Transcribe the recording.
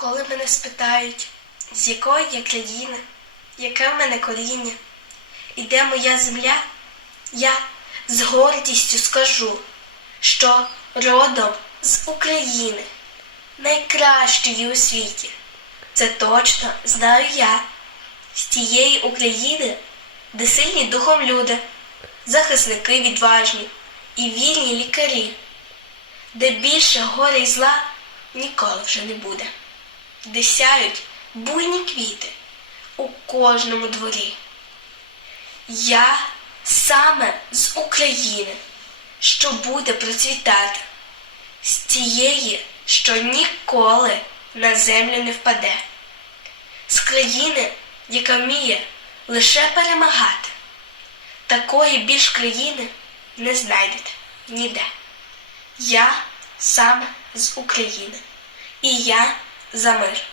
Коли мене спитають, з якої я країни, яке в мене коріння, і де моя земля, я з гордістю скажу, що родом з України, найкращої у світі. Це точно знаю я. З тієї України, де сильні духом люди, захисники відважні і вільні лікарі, де більше горя й зла ніколи вже не буде, де сяють буйні квіти у кожному дворі. Я саме з України, що буде процвітати, з тієї, що ніколи на землю не впаде, з країни, яка вміє лише перемагати. Такої більш країни не знайдете ніде. Я саме з України, і я за мир.